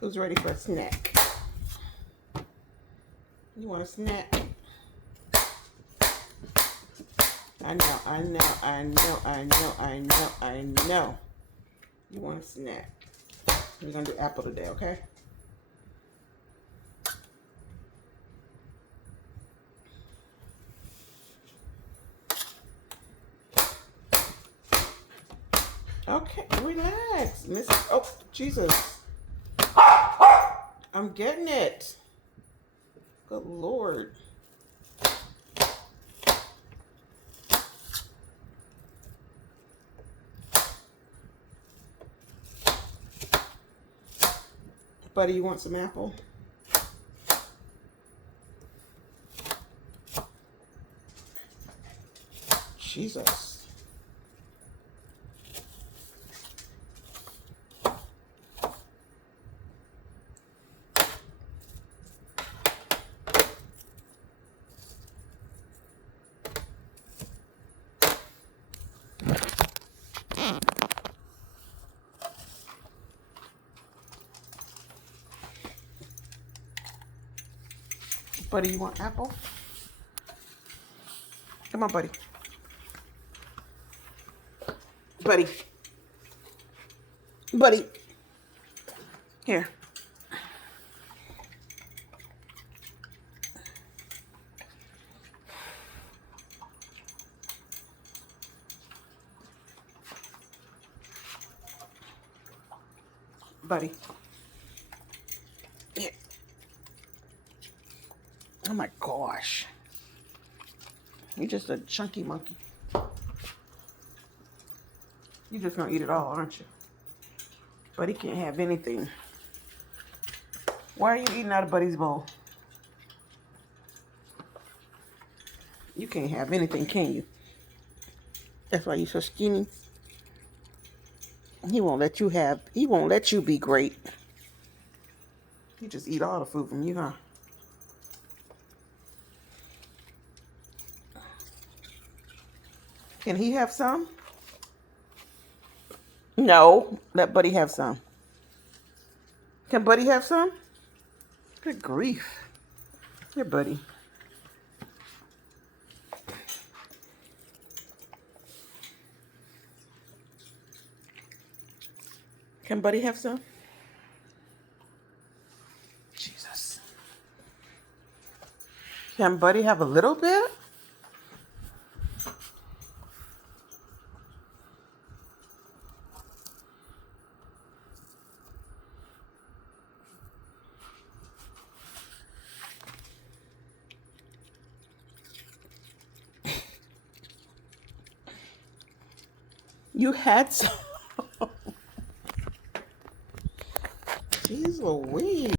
Who's ready for a snack? You want a snack? I know. You want a snack. We're going to do apple today, okay? Okay, relax, Miss. Oh, Jesus. I'm getting it. Good Lord. Buddy, you want some apple? Jesus. Buddy, you want apple? Come on, buddy. Buddy. Buddy. Here. Buddy. Here. Oh my gosh. You're just a chunky monkey. You're just gonna eat it all, aren't you? Buddy can't have anything. Why are you eating out of Buddy's bowl? You can't have anything, can you? That's why you're so skinny. He won't let you be great. He just eat all the food from you, huh? Can he have some? No. Let Buddy have some. Can Buddy have some? Good grief. Here, Buddy. Can Buddy have some? Jesus. Can Buddy have a little bit? You had some. Jeez Louise.